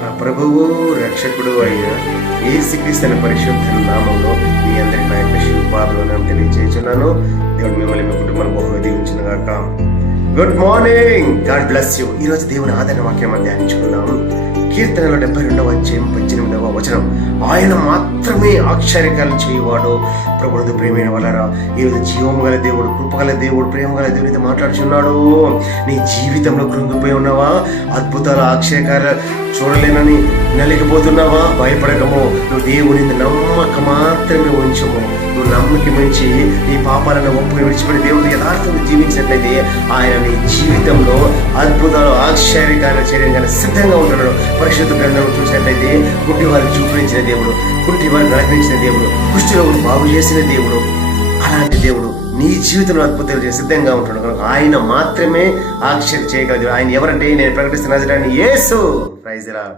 మన ప్రభువు రక్షకుడు అయిన యేసుక్రీస్తు పరిశుద్ధ నామంలో మీ అందరి నా యొక్క శుభాలు నేను తెలియజేస్తున్నాను. దేవుడు మిమ్మల్ని మీ కుటుంబాన్ని బహుగా దీవించిన గాక. Good morning, God bless you. ఈరోజు దేవుని ఆదరణ వాక్యం ధ్యానించుకుందాం. కీర్తనలో 72వ అధ్యాయం 18వ వచనం. ఆయన మాత్రమే ఆశ్చర్యకాలు చేయవాడు. ప్రభువునందు ప్రేమైన వాళ్ళరా, ఈరోజు జీవము గల దేవుడు, కృపగల దేవుడు, ప్రేమ గల దేవుడు అయితే మాట్లాడుచున్నాడు. నీ జీవితంలో కృంగిపోయి ఉన్నావా? అద్భుతాలు ఆశ్చర్యకాలు చూడలేనని నలిగిపోతున్నావా? భయపడకము. నువ్వు దేవుని నమ్మక మాత్రమే ఉంచము. నువ్వు నమ్మకి మంచి నీ పాపాలను ఒప్పుకొని విడిచిపెట్టి దేవుడికి యథార్థంగా జీవించినట్లయితే ఆయన నీ జీవితంలో అద్భుతాలు ఆశ్చర్యకాలు చేయడానికి సిద్ధంగా ఉంటున్నాడు. పరిశుద్ధ గ్రంథం చూసినట్లయితే కుంటి వారికి చూపించిన దేవుడు, కుంటి వారిని నడిపించిన దేవుడు, కుష్ఠరోగులు బాగు చేసిన దేవుడు. అలాంటి దేవుడు నీ జీవితంలో అద్భుతాలు చేసి సిద్ధంగా ఉంటున్నాడు కనుక ఆయన మాత్రమే ఆశ్చర్య చేయగలదు. ఆయన ఎవరంటే నేను ప్రకటిస్తున్న యేసు. Praise the lord.